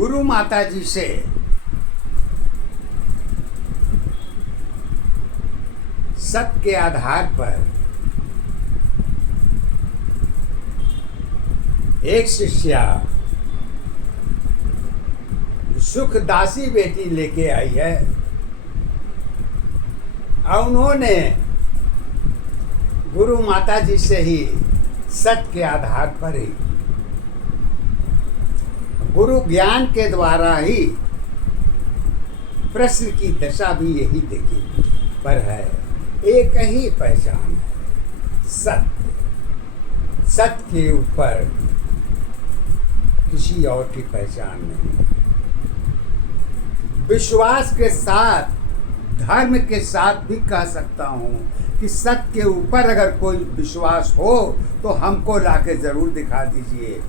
गुरु माता जी से सत्य के आधार पर एक शिष्या सुखदासी बेटी लेके आई है और उन्होंने गुरु माता जी से ही सत्य के आधार पर ही गुरु ज्ञान के द्वारा ही प्रश्न की दशा भी यही देखी पर है। एक ही पहचान है, सत्य। सत्य के ऊपर किसी और की पहचान नहीं। विश्वास के साथ, धर्म के साथ भी कह सकता हूँ कि सत्य के ऊपर अगर कोई विश्वास हो तो हमको लाके जरूर दिखा दीजिए।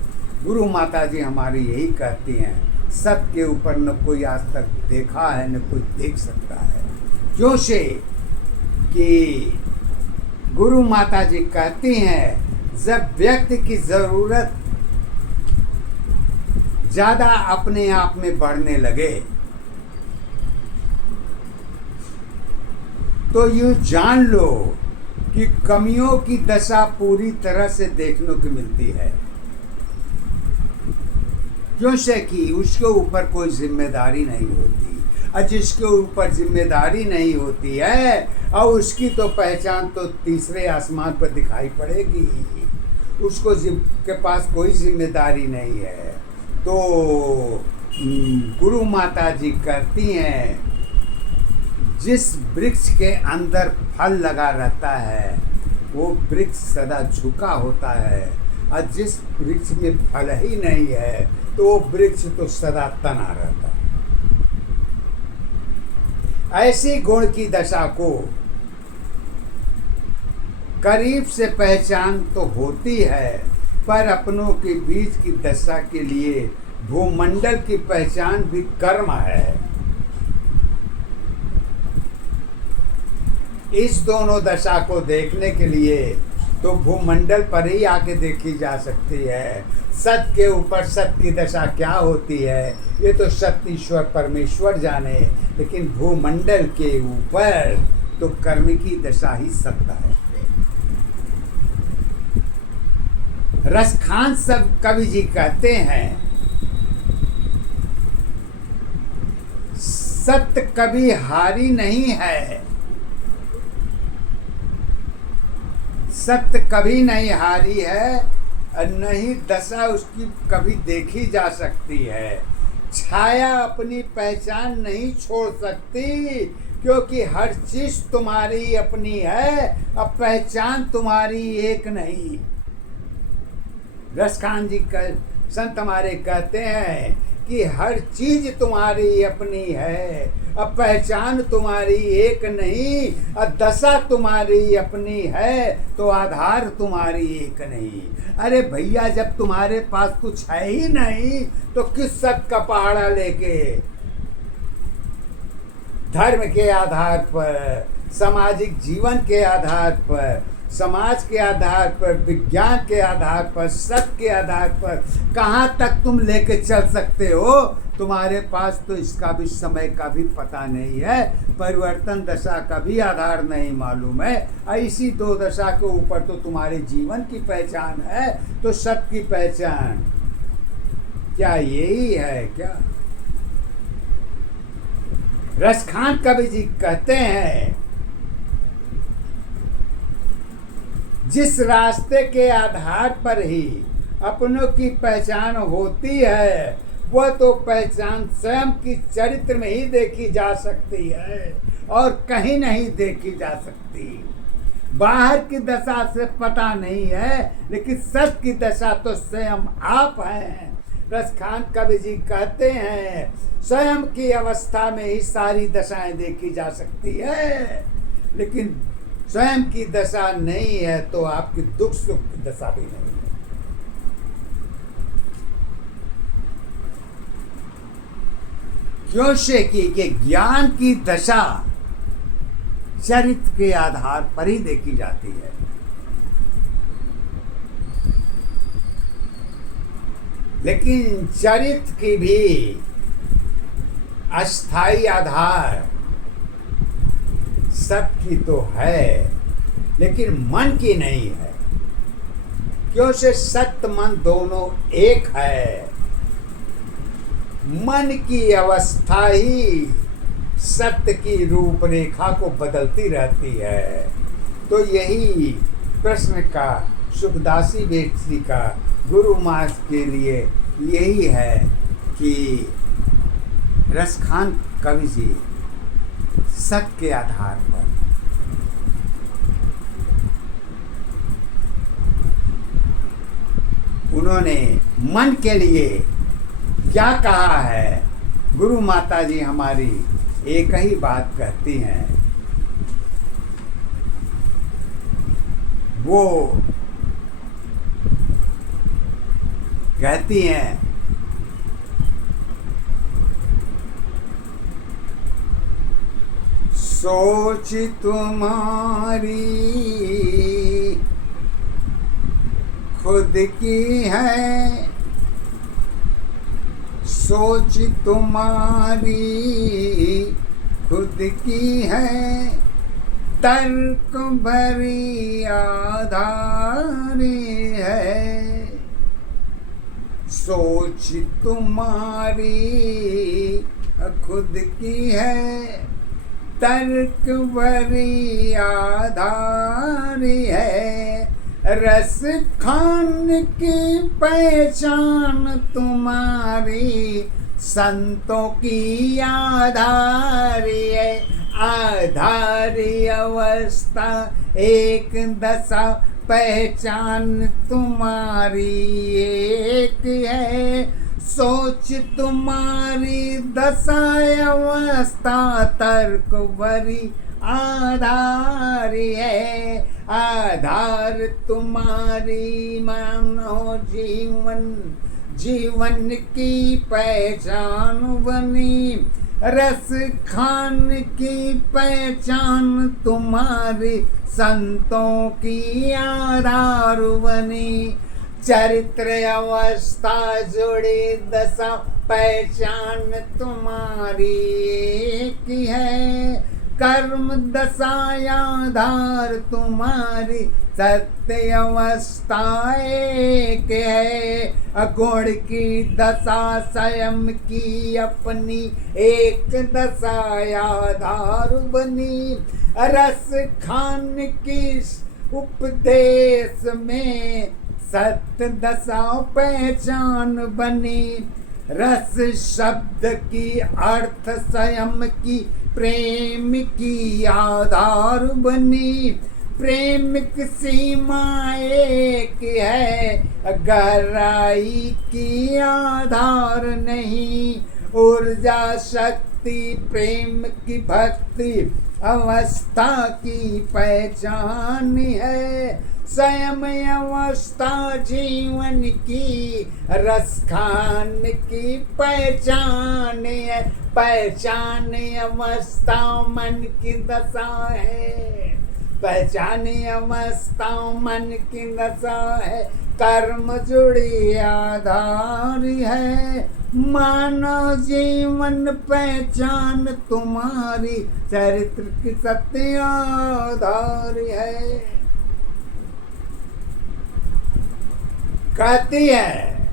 गुरु माता जी हमारी यही कहती हैं, सत्य के ऊपर न कोई आज तक देखा है न कोई देख सकता है। क्यों से कि गुरु माता जी कहती हैं, जब व्यक्ति की ज़रूरत ज़्यादा अपने आप में बढ़ने लगे तो यूँ जान लो कि कमियों की दशा पूरी तरह से देखने को मिलती है। क्यों से कि उसके ऊपर कोई जिम्मेदारी नहीं होती, और जिसके ऊपर जिम्मेदारी नहीं होती है और उसकी तो पहचान तो तीसरे आसमान पर दिखाई पड़ेगी। उसको के पास कोई जिम्मेदारी नहीं है। तो गुरु माता जी कहती हैं, जिस वृक्ष के अंदर फल लगा रहता है वो वृक्ष सदा झुका होता है, और जिस वृक्ष में फल ही नहीं है तो वो वृक्ष तो सदा तना रहता है। ऐसी गुण की दशा को करीब से पहचान तो होती है, पर अपनों के बीच की दशा के लिए भूमंडल की पहचान भी कर्म है। इस दोनों दशा को देखने के लिए तो भूमंडल पर ही आके देखी जा सकती है। सत्य के ऊपर सत्य की दशा क्या होती है ये तो सत्य ईश्वर परमेश्वर जाने, लेकिन भूमंडल के ऊपर तो कर्म की दशा ही सत्य है। रसखान सब कवि जी कहते हैं, सत्य कभी हारी नहीं है, सत्य कभी नहीं हारी है, और नहीं दशा उसकी कभी देखी जा सकती है। छाया अपनी पहचान नहीं छोड़ सकती, क्योंकि हर चीज तुम्हारी अपनी है, अब पहचान तुम्हारी एक नहीं। रसखान जी संत हमारे कहते हैं कि हर चीज तुम्हारी अपनी है, अब पहचान तुम्हारी एक नहीं, और दशा तुम्हारी अपनी है तो आधार तुम्हारी एक नहीं। अरे भैया, जब तुम्हारे पास कुछ है ही नहीं तो किस सत्य का पहाड़ा लेके धर्म के आधार पर, सामाजिक जीवन के आधार पर, समाज के आधार पर, विज्ञान के आधार पर, सत्य के आधार पर कहाँ तक तुम लेके चल सकते हो? तुम्हारे पास तो इसका भी समय का भी पता नहीं है, परिवर्तन दशा का भी आधार नहीं मालूम है। ऐसी दो दशा के ऊपर तो तुम्हारे जीवन की पहचान है, तो सत्य की पहचान क्या यही है क्या? रसखान कवि जी कहते हैं, जिस रास्ते के आधार पर ही अपनों की पहचान होती है वह तो पहचान स्वयं की चरित्र में ही देखी जा सकती है और कहीं नहीं देखी जा सकती। बाहर की दशा से पता नहीं है, लेकिन सत्य की दशा तो स्वयं आप हैं। रसखान कवि जी कहते हैं, स्वयं की अवस्था में ही सारी दशाएं देखी जा सकती है, लेकिन स्वयं की दशा नहीं है तो आपकी दुख सुख की दशा भी नहीं है। क्यों से कि ज्ञान की दशा चरित्र के आधार पर ही देखी जाती है। लेकिन चरित्र की भी अस्थाई आधार सबकी तो है, लेकिन मन की नहीं है। क्यों से सत्य मन दोनों एक है। मन की अवस्था ही सत्य की रूपरेखा को बदलती रहती है। तो यही प्रश्न का सुखदासी व्यक्ति का गुरु मास के लिए यही है कि रसखान कवि जी सत्य के आधार पर उन्होंने मन के लिए क्या कहा है। गुरु माता जी हमारी एक ही बात कहती हैं, वो कहती हैं सोच तुम्हारी खुद की है, सोच तुम्हारी खुद की है, तर्क भरी आधारी है। सोच तुम्हारी खुद की है, तर्क भरी आधारी है। रस खान की पहचान तुम्हारी संतों की आधारी है। आधारी अवस्था एक दशा पहचान तुम्हारी एक है। सोच तुम्हारी दशा अवस्था तर्क भरी आधारी है। आधार तुम्हारी मानो जीवन, जीवन की पहचान बनी। रस खान की पहचान तुम्हारी संतों की आधार बनी। चरित्र अवस्था जुड़ी दशा पहचान तुम्हारी एक है। कर्म दशा आधार तुम्हारी सत्य अवस्था एक है। अगुण की दशा स्वयं की अपनी एक दशा आधार बनी। रस खान की उपदेश में सत्य दशा पहचान बनी। रस शब्द की अर्थ स्वयं की प्रेम की आधार बनी। प्रेम की सीमा एक है, गहराई की आधार नहीं। ऊर्जा शक्ति प्रेम की भक्ति अवस्था की पहचान है। स्वयं अवस्था जीवन की रस खान की पहचान है। पहचान अवस्था मन की दशा है। पहचान अवस्था मन की दशा है। कर्म जुड़ी आधार है। मानव जीवन पहचान तुम्हारी चरित्र की सत्य आधार है। कहती है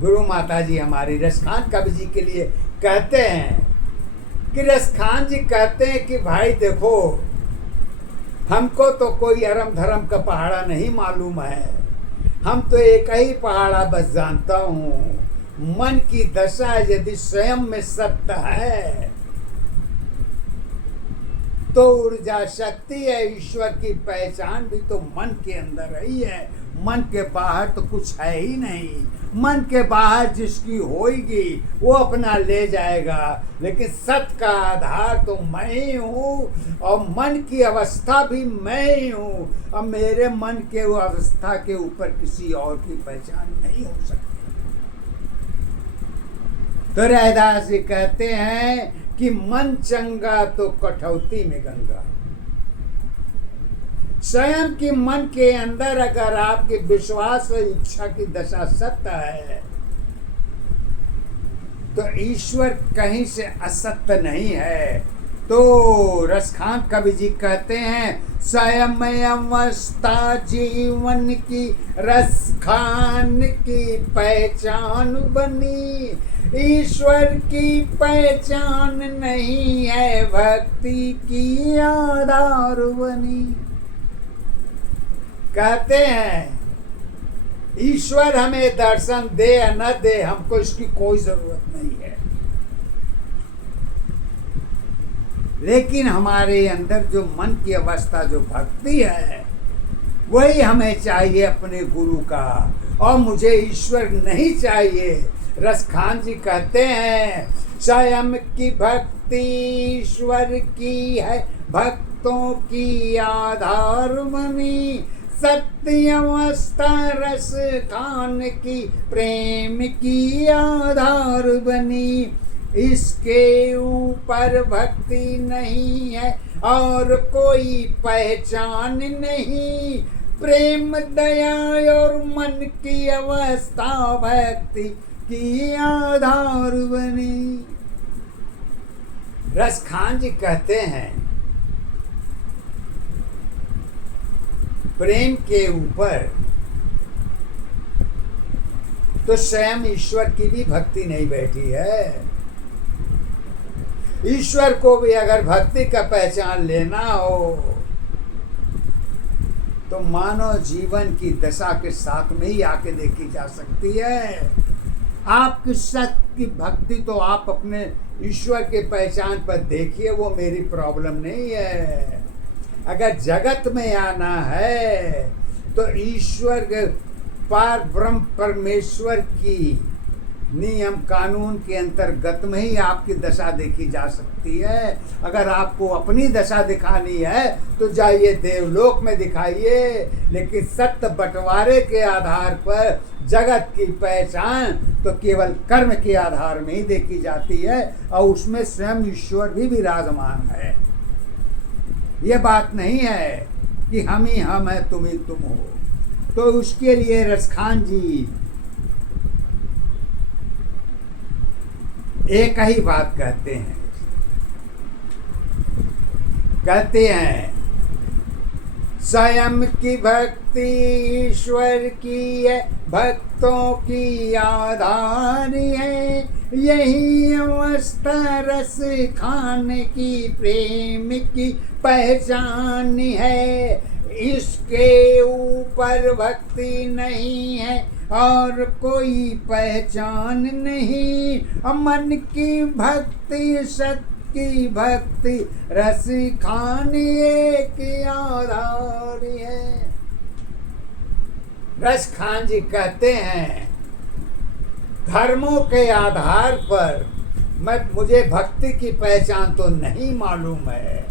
गुरु माता जी हमारी रसखान कवि जी के लिए कहते हैं कि रसखान जी कहते हैं कि भाई देखो, हमको तो कोई अरम धर्म का पहाड़ा नहीं मालूम है। हम तो एक ही पहाड़ा बस जानता हूँ। मन की दशा यदि स्वयं में सत्य है तो ऊर्जा शक्ति है। ईश्वर की पहचान भी तो मन के अंदर ही है। मन के बाहर तो कुछ है ही नहीं। मन के बाहर जिसकी होगी वो अपना ले जाएगा, लेकिन सत्य का आधार तो मैं ही हूँ और मन की अवस्था भी मैं ही हूँ। और मेरे मन के वो अवस्था के ऊपर किसी और की पहचान नहीं हो सकती। तो रैदास जी कहते हैं कि मन चंगा तो कठौती में गंगा। स्वयं के मन के अंदर अगर आपके विश्वास और इच्छा की दशा सत्य है तो ईश्वर कहीं से असत्य नहीं है। तो रसखान कवि जी कहते हैं, स्वयं अवस्था जीवन की रसखान की पहचान बनी, ईश्वर की पहचान नहीं है, भक्ति की आधार बनी। कहते हैं ईश्वर हमें दर्शन दे या न दे, हमको इसकी कोई जरूरत नहीं है, लेकिन हमारे अंदर जो मन की अवस्था, जो भक्ति है, वही हमें चाहिए अपने गुरु का, और मुझे ईश्वर नहीं चाहिए। रसखान जी कहते हैं, स्वयं की भक्ति ईश्वर की है, भक्तों की आधार बनी, सत्य अवस्था रस खान की प्रेम की आधार बनी, इसके ऊपर भक्ति नहीं है और कोई पहचान नहीं, प्रेम दया और मन की अवस्था भक्ति की आधार बनी। रसखान जी कहते हैं, प्रेम के ऊपर तो स्वयं ईश्वर की भी भक्ति नहीं बैठी है। ईश्वर को भी अगर भक्ति का पहचान लेना हो तो मानव जीवन की दशा के साथ में ही आके देखी जा सकती है। आपकी सत्य की भक्ति तो आप अपने ईश्वर के पहचान पर देखिए, वो मेरी प्रॉब्लम नहीं है। अगर जगत में आना है तो ईश्वर के पार ब्रह्म परमेश्वर की नियम कानून के अंतर्गत में ही आपकी दशा देखी जा सकती है। अगर आपको अपनी दशा दिखानी है तो जाइए देवलोक में दिखाइए, लेकिन सत्य बंटवारे के आधार पर जगत की पहचान तो केवल कर्म के आधार में ही देखी जाती है, और उसमें स्वयं ईश्वर भी विराजमान है। ये बात नहीं है कि हम ही हम हैं तुम ही तुम हो। तो उसके लिए रसखान जी एक ही बात कहते हैं, कहते हैं स्वयं की भक्ति ईश्वर की है, भक्तों की आधार है, यही अवस्था रस खाने की प्रेम की पहचान है, इसके ऊपर भक्ति नहीं है और कोई पहचान नहीं, मन की भक्ति सत्य की भक्ति रस खाने के आधार है। रसखान जी कहते हैं, धर्मों के आधार पर मुझे भक्ति की पहचान तो नहीं मालूम है,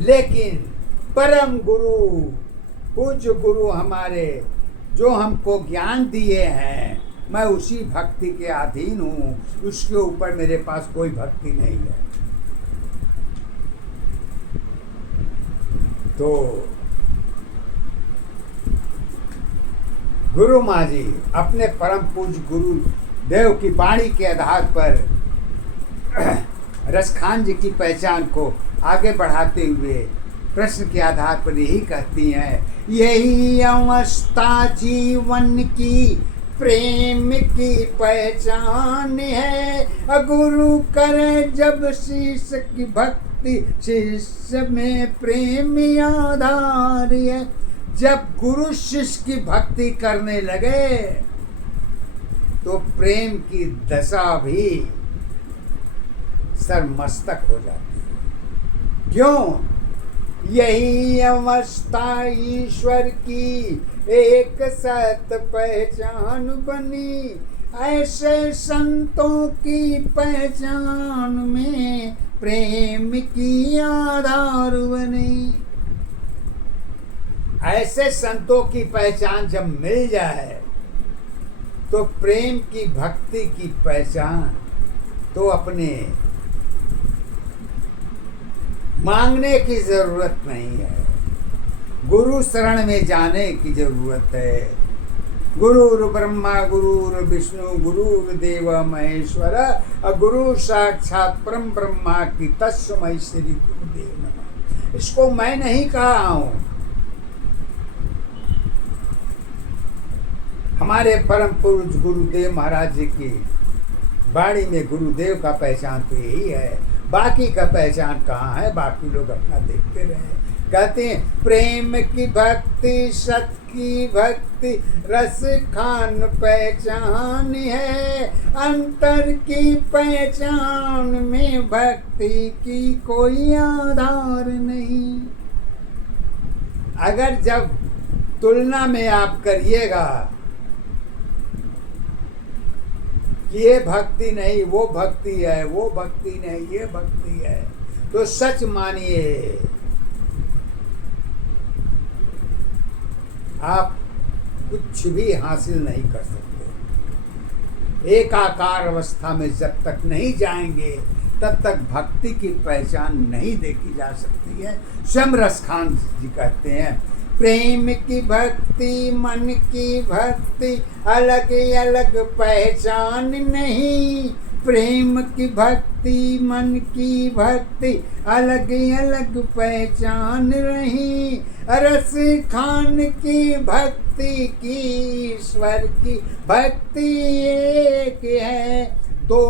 लेकिन परम गुरु पूज्य गुरु हमारे जो हमको ज्ञान दिए हैं, मैं उसी भक्ति के अधीन हूँ, उसके ऊपर मेरे पास कोई भक्ति नहीं है। तो गुरु माँ जी अपने परम पूज्य गुरु देव की वाणी के आधार पर रसखान जी की पहचान को आगे बढ़ाते हुए प्रश्न के आधार पर यही कहती हैं, यही अवस्था जीवन की प्रेम की पहचान है, गुरु करे जब शिष्य की भक्ति, शिष्य में प्रेम आधार है। जब गुरु शिष्य की भक्ति करने लगे तो प्रेम की दशा भी सरमस्तक हो जाती है। क्यों? यही अवस्था ईश्वर की एक सत पहचान बनी, ऐसे संतों की पहचान में प्रेम की आधार बनी। ऐसे संतों की पहचान जब मिल जाए तो प्रेम की भक्ति की पहचान तो अपने मांगने की जरूरत नहीं है, गुरु शरण में जाने की जरूरत है। गुरुर् ब्रह्मा गुरुर्विष्णु गुरुर्देव महेश्वर गुरु साक्षात परम ब्रह्मा की तस्मै श्री गुरुदेव नमः। इसको मैं नहीं कहा हूं, हमारे परम पुरुष गुरुदेव महाराज जी की वाणी में गुरुदेव का पहचान तो यही है, बाकी का पहचान कहाँ है, बाकी लोग अपना देखते रहे। कहते हैं प्रेम की भक्ति, सत की भक्ति, रस खान पहचान है, अंतर की पहचान में भक्ति की कोई आधार नहीं। अगर जब तुलना में आप करिएगा कि ये भक्ति नहीं वो भक्ति है, वो भक्ति नहीं ये भक्ति है, तो सच मानिए आप कुछ भी हासिल नहीं कर सकते। एकाकार अवस्था में जब तक नहीं जाएंगे तब तक भक्ति की पहचान नहीं देखी जा सकती है। स्वयं रसखान जी कहते हैं प्रेम की भक्ति, मन की भक्ति, अलग अलग पहचान नहीं। प्रेम की भक्ति, मन की भक्ति, अलग अलग पहचान नहीं। रस खान की भक्ति की, ईश्वर की भक्ति एक है। दो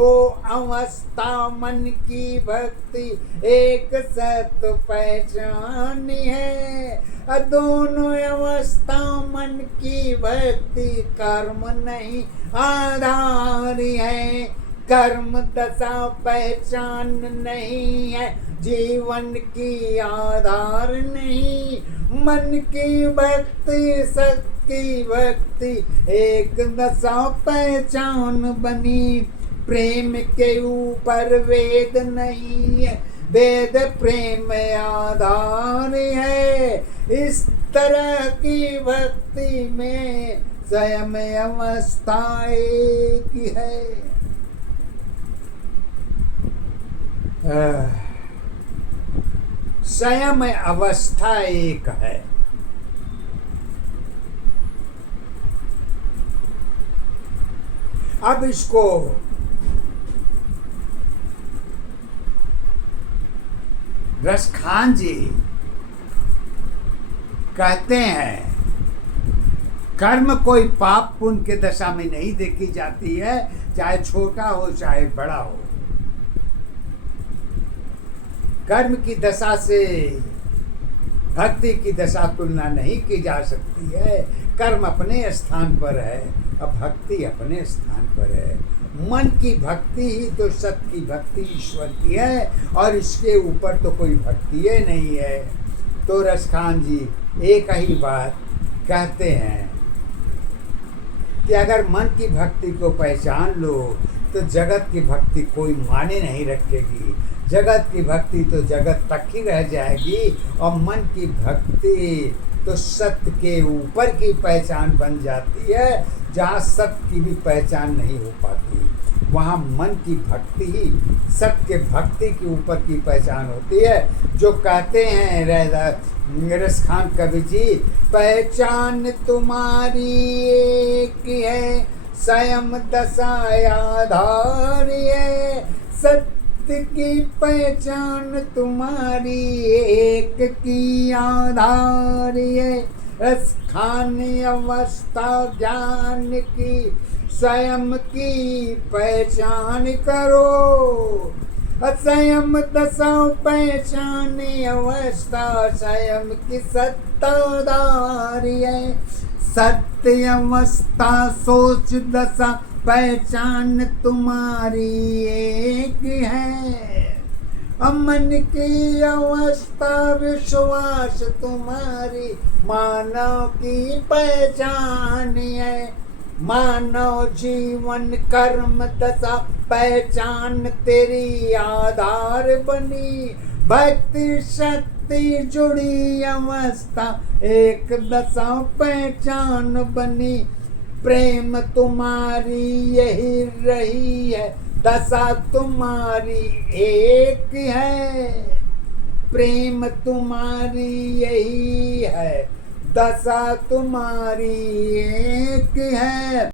अवस्था मन की भक्ति, एक सत पहचान है। दोनों अवस्था मन की भक्ति कर्म नहीं आधार है। कर्म दशा पहचान नहीं है, जीवन की आधार नहीं। मन की भक्ति, सत की भक्ति, एक दशा पहचान बनी। प्रेम के ऊपर वेद नहीं है, वेद प्रेम आधार है। इस तरह की भक्ति में स्वयं अवस्था एक है। स्वयं अवस्था एक है। अब इसको रसखान जी कहते हैं कर्म कोई पाप पुण्य के दशा में नहीं देखी जाती है, चाहे छोटा हो चाहे बड़ा हो। कर्म की दशा से भक्ति की दशा तुलना नहीं की जा सकती है। कर्म अपने स्थान पर है, अब भक्ति अपने स्थान पर है। मन की भक्ति ही तो सत की भक्ति ईश्वर की है, और इसके ऊपर तो कोई भक्ति नहीं है। तो रसखान जी एक ही बात कहते हैं कि अगर मन की भक्ति को पहचान लो तो जगत की भक्ति कोई माने नहीं रखेगी। जगत की भक्ति तो जगत तक ही रह जाएगी, और मन की भक्ति तो सत्य के ऊपर की पहचान बन जाती है। जहाँ सत्य की भी पहचान नहीं हो पाती, वहाँ मन की भक्ति ही सत्य के भक्ति के ऊपर की पहचान होती है। जो कहते हैं रसखान कवि जी, पहचान तुम्हारी एक है, स्वयं दशा आधार है। सत्य की पहचान तुम्हारी एक की आधार है। रसखान अवस्था ज्ञान की, स्वयं की पहचान करो। स्वयं दशा पहचान अवस्था, स्वयं की सत्ताधार है। सत्य अवस्था सोच दशा पहचान तुम्हारी एक है। मन की अवस्था विश्वास तुम्हारी मानव की पहचान है। मानव जीवन कर्म दशा पहचान तेरी आधार बनी। भक्ति शक्ति जुड़ी अवस्था एक दशा पहचान बनी। प्रेम तुम्हारी यही रही है, दशा तुम्हारी एक है। प्रेम तुम्हारी यही है, दशा तुम्हारी एक है,